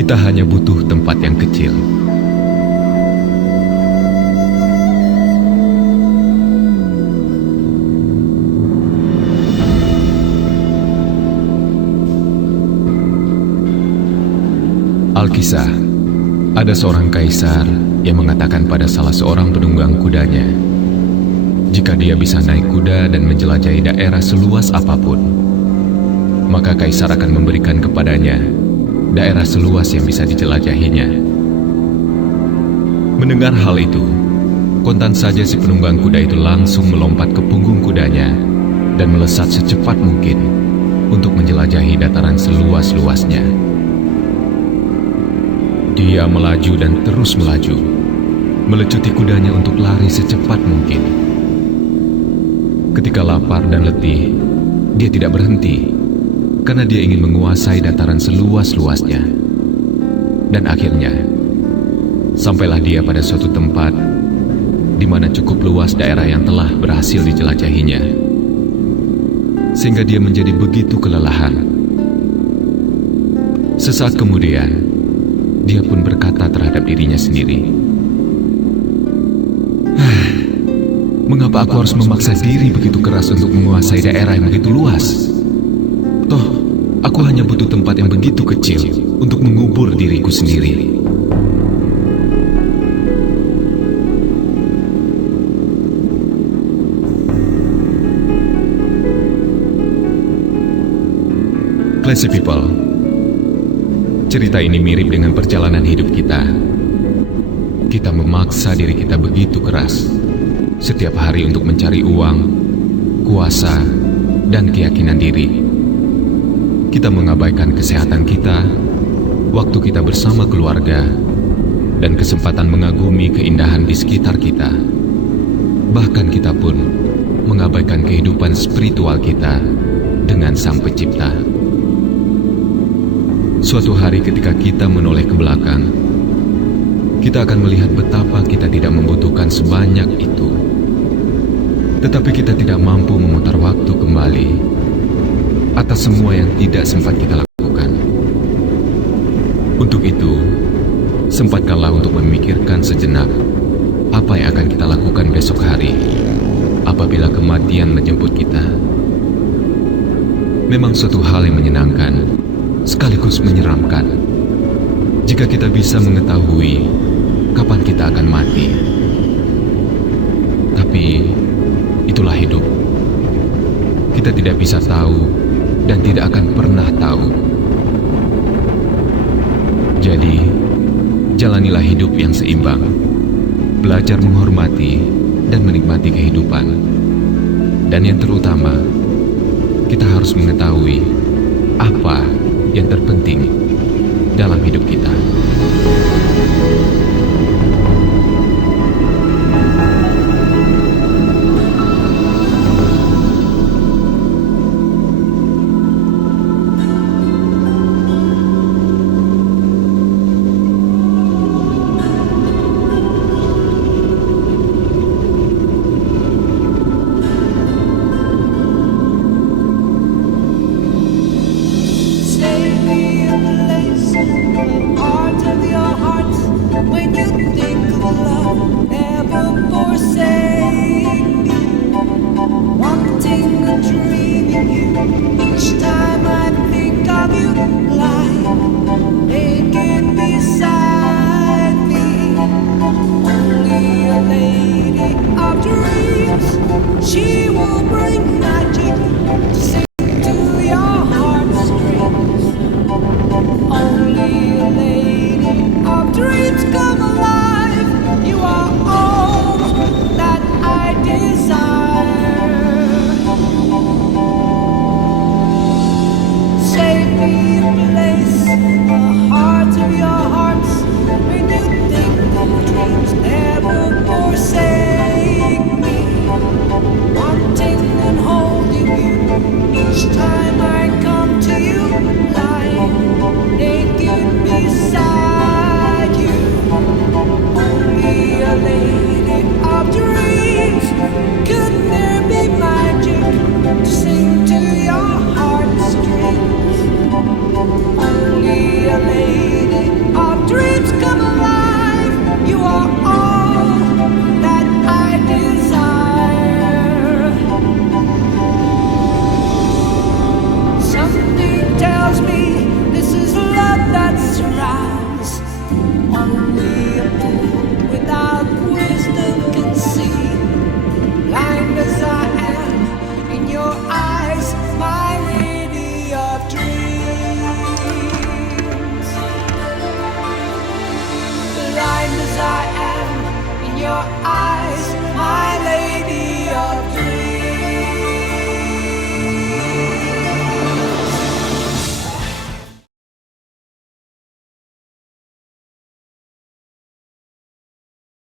Kita hanya butuh tempat yang kecil. Alkisah, ada seorang kaisar yang mengatakan pada salah seorang penunggang kudanya, jika dia bisa naik kuda dan menjelajahi daerah seluas apapun, maka kaisar akan memberikan kepadanya daerah seluas yang bisa dijelajahinya. Mendengar hal itu, kontan saja si penunggang kuda itu langsung melompat ke punggung kudanya dan melesat secepat mungkin untuk menjelajahi dataran seluas-luasnya. Dia melaju dan terus melaju, melecuti kudanya untuk lari secepat mungkin. Ketika lapar dan letih, dia tidak berhenti, karena dia ingin menguasai dataran seluas-luasnya. Dan akhirnya, sampailah dia pada suatu tempat di mana cukup luas daerah yang telah berhasil dijelajahinya, sehingga dia menjadi begitu kelelahan. Sesaat kemudian, dia pun berkata terhadap dirinya sendiri, "Mengapa aku harus memaksa diri begitu keras untuk menguasai daerah yang begitu luas? Toh, aku hanya butuh tempat yang begitu kecil untuk mengubur diriku sendiri." Classy people, cerita ini mirip dengan perjalanan hidup kita. Kita memaksa diri kita begitu keras setiap hari untuk mencari uang, kuasa, dan keyakinan diri. Kita mengabaikan kesehatan kita, waktu kita bersama keluarga, dan kesempatan mengagumi keindahan di sekitar kita. Bahkan kita pun mengabaikan kehidupan spiritual kita dengan Sang Pencipta. Suatu hari ketika kita menoleh ke belakang, kita akan melihat betapa kita tidak membutuhkan sebanyak itu. Tetapi kita tidak mampu memutar waktu kembali atas semua yang tidak sempat kita lakukan. Untuk itu, sempatkanlah untuk memikirkan sejenak apa yang akan kita lakukan besok hari apabila kematian menjemput kita. Memang suatu hal yang menyenangkan sekaligus menyeramkan jika kita bisa mengetahui kapan kita akan mati. Tapi itulah hidup. Kita tidak bisa tahu dan tidak akan pernah tahu. Jadi, jalanilah hidup yang seimbang. Belajar menghormati dan menikmati kehidupan. Dan yang terutama, kita harus mengetahui apa yang terpenting dalam hidup kita. She will bring magic to sing to your heartstrings. Only a lady of dreams come alive. You are all that I desire. Save me a place in the heart of your hearts when you think of dreams never forsake me. Wanting and holding you each time I come to you, lying naked beside you. Only a lady of dreams. Could there be magic to sing to your heartstrings? Only a lady eyes, my